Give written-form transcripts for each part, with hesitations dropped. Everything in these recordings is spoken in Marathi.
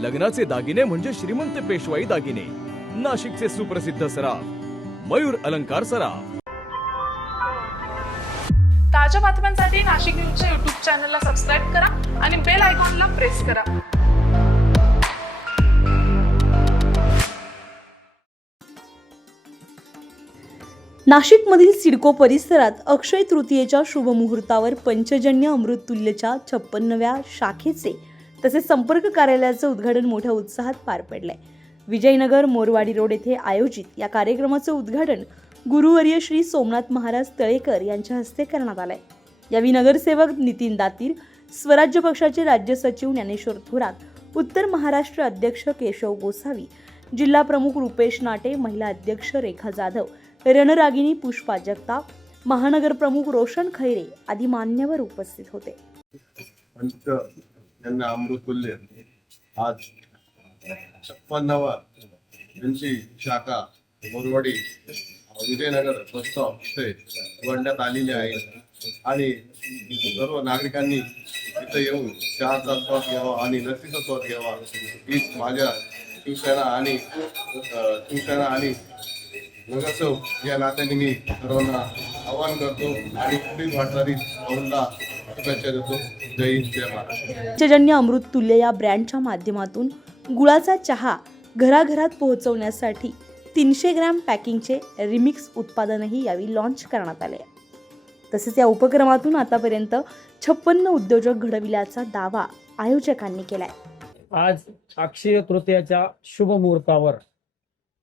लग्नाचे दागिने म्हणजे श्रीमंत पेशवाई दागिने, नाशिकचे सुप्रसिद्ध सराफ मयूर अलंकार सराफ। ताज्या बातम्यांसाठी नाशिक न्यूजच्या यूट्यूब चॅनलला सबस्क्राईब करा आणि बेल आयकॉनला प्रेस करा। नाशिकमधील सिडको परिसरात अक्षय तृतीयेच्या शुभमुहूर्तावर पंचजन्य अमृततुल्यच्या 56व्या शाखेचे तसेच संपर्क कार्यालयाचे उद्घाटन मोठ्या उत्साहात पार पडले। विजयनगर मोरवाडी रोड येथे आयोजित या कार्यक्रमाचे उद्घाटन गुरुवर्य श्री सोमनाथ महाराज तळेकर यांच्या हस्ते करण्यात आले। यावेळी नगरसेवक नितीन दातीर, स्वराज्य पक्षाचे राज्य सचिव ज्ञानेश्वर थोरात, उत्तर महाराष्ट्र अध्यक्ष केशव गोसावी, जिल्हा प्रमुख रुपेश नाटे, महिला अध्यक्ष रेखा जाधव, रणरागिनी पुष्पा जगताप, महानगर प्रमुख रोशन खैरे आदी मान्यवर उपस्थित होते। यांना अमृततुल्य आज 56वा यांची शाखा मोरवाडी विजयनगर बस स्टॉप इथे उघडण्यात आलेली आहे आणि सर्व नागरिकांनी इथे येऊन चहाचा स्वाद घ्यावा आणि लस्सीचा स्वाद घ्यावा हीच माझ्या शिवसेना आणि नगरसेवक या नात्याने मी सर्वांना आवाहन करतो आणि पुढील वाटचाली पाऊलला शुभेच्छा देतो। जय हिंद, जय महाराष्ट्र। पंचजन्य अमृततुल्य या ब्रँडच्या माध्यमातून गुळाचा चहा घराघरात पोहोचवण्यासाठी 300 ग्रॅम पॅकिंगचे रिमिक्स उत्पादनही यावेळी लॉन्च करण्यात आले। तसेच या उपक्रमातून आतापर्यंत 56 उद्योजक घडविल्याचा दावा आयोजकांनी केलाय। आज अक्षय तृतीयाच्या शुभ मुहूर्तावर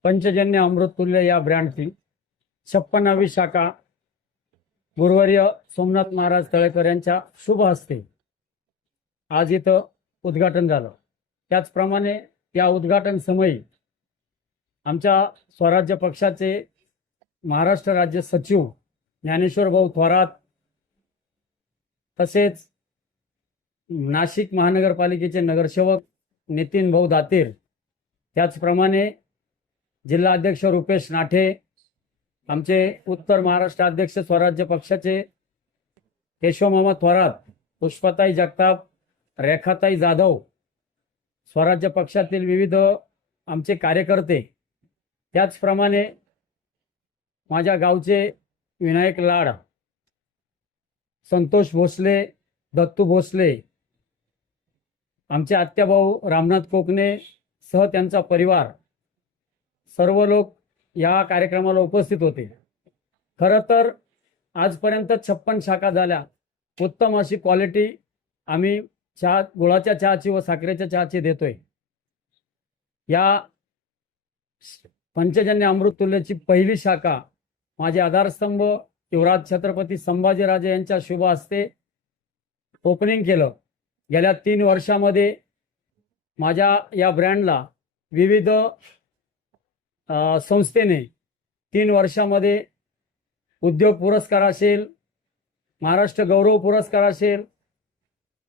पंचजन्य अमृततुल्य या ब्रँडची 56वी शाखा गुरुवर्य सोमनाथ महाराज तळेकर यांच्या शुभ हस्ते आज इथं उद्घाटन झालं। त्याचप्रमाणे या उद्घाटन समयी आमच्या स्वराज्य पक्षाचे महाराष्ट्र राज्य सचिव ज्ञानेश्वर भाऊ थोरात, तसेच नाशिक महानगरपालिकेचे नगरसेवक नितीन भाऊ दातीर, त्याचप्रमाणे जिल्हा अध्यक्ष रुपेश नाटे, आमचे उत्तर महाराष्ट्र अध्यक्ष स्वराज्य पक्षाचे केशव मामा थोरात, पुष्पाताई जगताप, रेखाताई जाधव, स्वराज्य पक्षातील विविध आमचे कार्यकर्ते, त्याचप्रमाणे माझ्या गावचे विनायक लाड, संतोष भोसले, दत्तू भोसले, आमचे आत्याभाऊ रामनाथ कोकणे सह त्यांचा परिवार, सर्व लोक या कार्यक्रमाला उपस्थित होते। खरं तर आजपर्यंत 56 शाखा झाल्या। उत्तम अशी क्वालिटी आम्ही चहा, गुळाच्या चहाची व साखरेच्या चहाची देतोय। या पंचजन्य अमृततुल्यची पहिली शाखा माझे आधारस्तंभ युवराज छत्रपती संभाजीराजे यांच्या शुभ हस्ते ओपनिंग केलं। गेल्या 3 वर्षामध्ये माझ्या या ब्रँडला विविध संस्थेने 3 वर्षामध्ये उद्योग पुरस्कार असेल, महाराष्ट्र गौरव पुरस्कार असेल,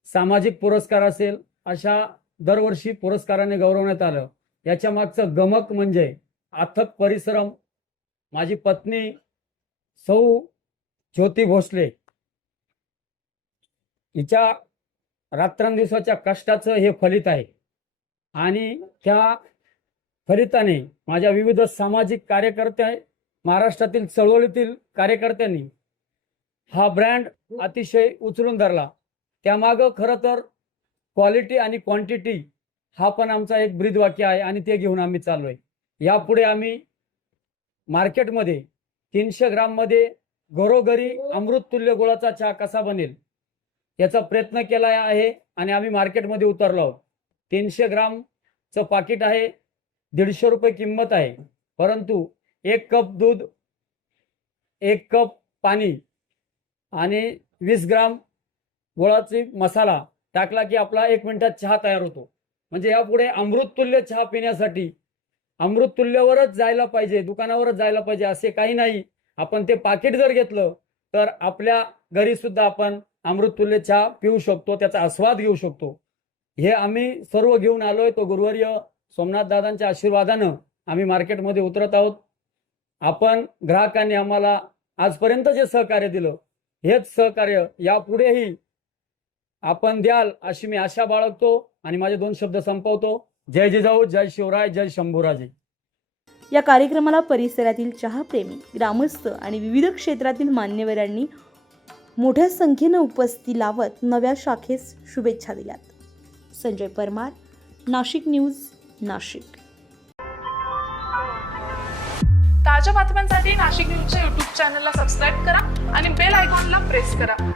सामाजिक पुरस्कार असेल, अशा दरवर्षी पुरस्काराने गौरवण्यात आलं। याच्या मागचं गमक म्हणजे अथक परिश्रम माझी पत्नी सौ ज्योती भोसले हिच्या रात्रंदिवसाच्या कष्टाचं हे फलित आहे आणि त्या फलिताने माझ्या विविध सामाजिक कार्यकर्ते, महाराष्ट्रातील चळवळीतील कार्यकर्त्यांनी हा ब्रँड अतिशय उचलून धरला। त्यामागं खरं तर क्वालिटी आणि क्वांटिटी हा पण आमचा एक ब्रीदवाक्य आहे आणि ते घेऊन आम्ही चाललोय। यापुढे आम्ही मार्केटमध्ये 300 ग्राममध्ये घरोघरी अमृततुल्य गुळाचा चहा कसा बनेल याचा प्रयत्न केला आहे आणि आम्ही मार्केटमध्ये उतरलो आहोत। 300 ग्रामचं पाकिट आहे, 150 रुपये किंमत आहे, परंतु 1 कप दूध, 1 कप पाणी आणि 20 ग्राम गुळाची मसाला टाकला की आपला 1 मिनिटात चहा तयार होतो। म्हणजे यापुढे अमृततुल्य चहा पिण्यासाठी अमृततुल्यवरच जायला पाहिजे, दुकानावरच जायला पाहिजे असे काही नाही। आपण ते पाकिट जर घेतलं तर आपल्या घरी सुद्धा आपण अमृततुल्य चहा पिऊ शकतो, त्याचा आस्वाद घेऊ शकतो। हे आम्ही सर्व घेऊन आलोय। तो गुरुवर्य सोमनाथ दादांच्या आशीर्वादानं आम्ही मार्केटमध्ये उतरत आहोत। आपण ग्राहकांनी आम्हाला आजपर्यंत जे सहकार्य दिलं हेच सहकार्य यापुढेही आपण द्याल अशी मी आशा बाळगतो आणि माझे 2 शब्द संपवतो। जय जिजाऊ, जय शिवराय, जय शंभूराजे. या कार्यक्रमाला परिसरातील चहाप्रेमी, ग्रामस्थ आणि विविध क्षेत्रातील मान्यवरांनी मोठ्या संख्येनं उपस्थिती लावत नव्या शाखेस शुभेच्छा दिल्यात. संजय परमार, नाशिक न्यूज, नाशिक. ताज्या बातम्यांसाठी नाशिक न्यूजच्या यूट्यूब चॅनलला सबस्क्राईब करा आणि बेल आयकॉनला प्रेस करा.